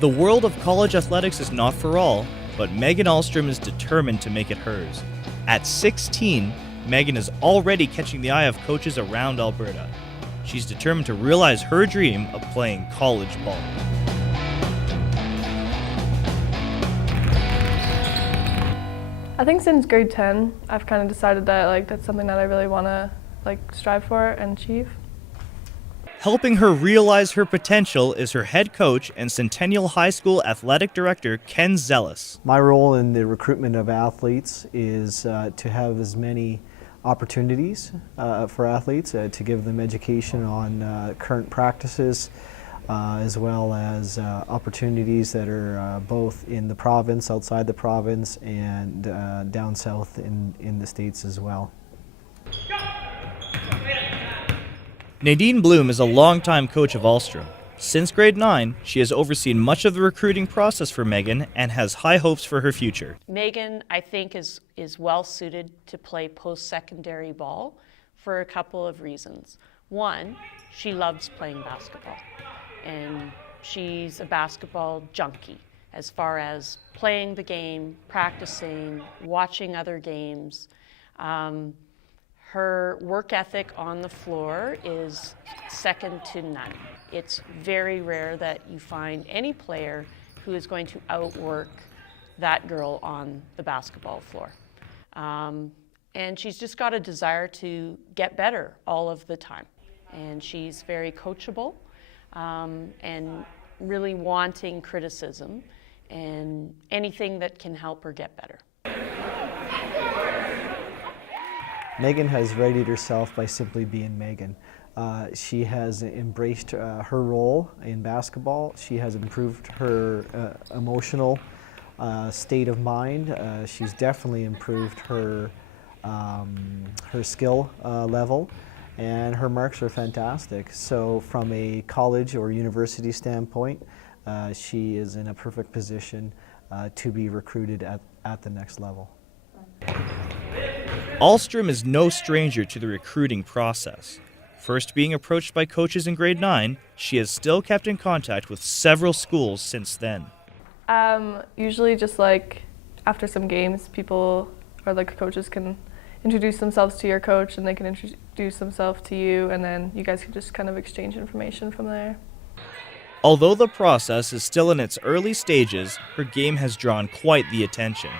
The world of college athletics is not for all, but Megan Ahlstrom is determined to make it hers. At 16, Megan is already catching the eye of coaches around Alberta. She's determined to realize her dream of playing college ball. I think since grade 10, I've kind of decided that that's something that I really want to strive for and achieve. Helping her realize her potential is her head coach and Centennial High School athletic director, Ken Zealous. My role in the recruitment of athletes is to have as many opportunities for athletes, to give them education on current practices, as well as opportunities that are both in the province, outside the province, and down south in the States as well. Nadine Bloom is a longtime coach of Ahlstrom. Since grade 9, she has overseen much of the recruiting process for Megan and has high hopes for her future. Megan, I think, is well suited to play post-secondary ball for a couple of reasons. One, she loves playing basketball, and she's a basketball junkie as far as playing the game, practicing, watching other games. Her work ethic on the floor is second to none. It's very rare that you find any player who is going to outwork that girl on the basketball floor. And she's just got a desire to get better all of the time. And she's very coachable and really wanting criticism and anything that can help her get better. Megan has readied herself by simply being Megan. She has embraced her role in basketball. She has improved her emotional state of mind. She's definitely improved her skill level, and her marks are fantastic. So from a college or university standpoint, she is in a perfect position to be recruited at the next level. Ahlstrom is no stranger to the recruiting process. First being approached by coaches in grade 9, she has still kept in contact with several schools since then. Usually just after some games, people or coaches can introduce themselves to your coach and they can introduce themselves to you, and then you guys can just kind of exchange information from there. Although the process is still in its early stages, her game has drawn quite the attention.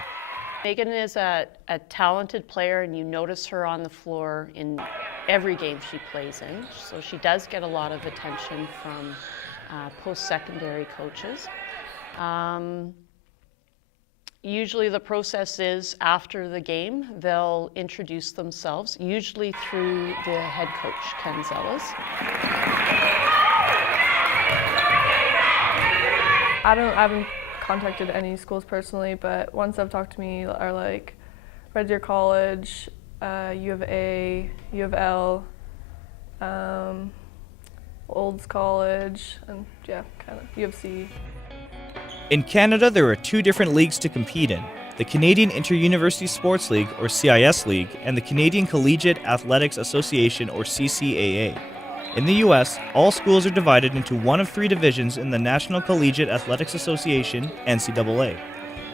Megan is a talented player, and you notice her on the floor in every game she plays in. So she does get a lot of attention from post-secondary coaches. Usually the process is after the game, they'll introduce themselves, usually through the head coach, Ken Zealous. I haven't contacted any schools personally, but ones that have talked to me are Red Deer College, U of A, U of L, Olds College, and kind of U of C. In Canada, there are two different leagues to compete in: the Canadian Inter-University Sports League, or CIS League, and the Canadian Collegiate Athletics Association, or CCAA. In the U.S., all schools are divided into one of three divisions in the National Collegiate Athletics Association, NCAA.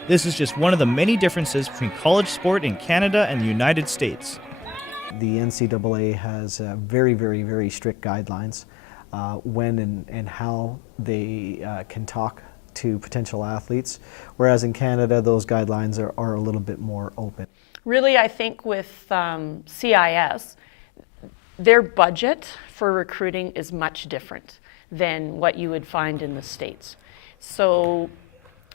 This is just one of the many differences between college sport in Canada and the United States. The NCAA has very, very, very strict guidelines when and how they can talk to potential athletes, whereas in Canada, those guidelines are a little bit more open. Really, I think with CIS, their budget for recruiting is much different than what you would find in the States. So,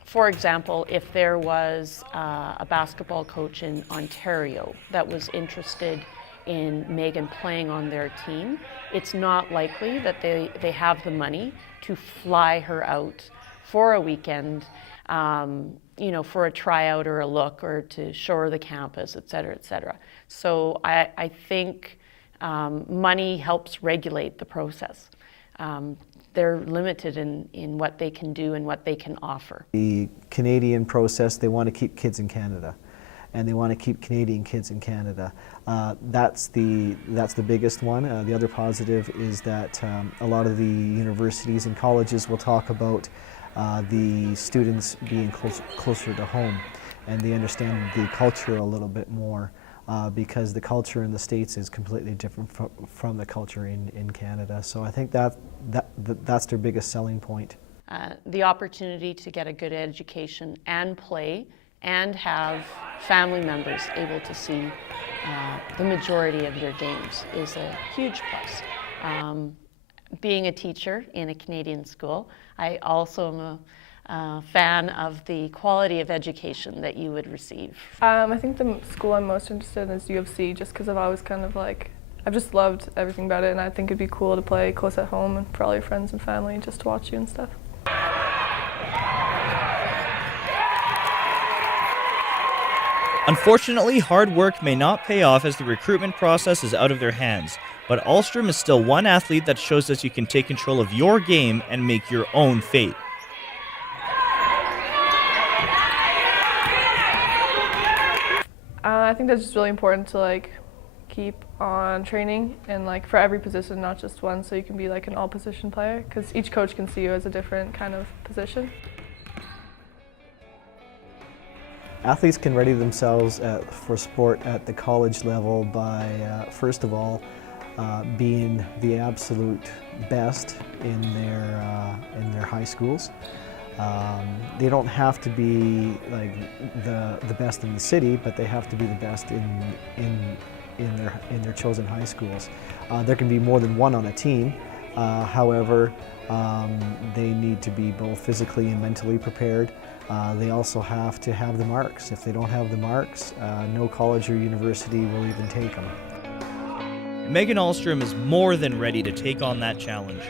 for example, if there was a basketball coach in Ontario that was interested in Megan playing on their team, it's not likely that they have the money to fly her out for a weekend, for a tryout or a look, or to show her the campus, et cetera, et cetera. So I think money helps regulate the process. They're limited in what they can do and what they can offer. The Canadian process, they want to keep kids in Canada, and they want to keep Canadian kids in Canada. That's the biggest one. The other positive is that a lot of the universities and colleges will talk about the students being closer to home, and they understand the culture a little bit more, because the culture in the States is completely different from the culture in Canada. So I think that's their biggest selling point. The opportunity to get a good education and play and have family members able to see the majority of your games is a huge plus. Being a teacher in a Canadian school, I also am a fan of the quality of education that you would receive. I think the school I'm most interested in is U of C, just because I've always kind of like, I've just loved everything about it, and I think it'd be cool to play close at home and for all your friends and family just to watch you and stuff. Unfortunately, hard work may not pay off as the recruitment process is out of their hands, but Ahlstrom is still one athlete that shows that you can take control of your game and make your own fate. I think that's just really important to like keep on training and like for every position, not just one, so you can be like an all-position player, because each coach can see you as a different kind of position. Athletes can ready themselves for sport at the college level by, first of all, being the absolute best in their high schools. They don't have to be like the best in the city, but they have to be the best in their chosen high schools. There can be more than one on a team. However, they need to be both physically and mentally prepared. They also have to have the marks. If they don't have the marks, no college or university will even take them. Megan Ahlstrom is more than ready to take on that challenge.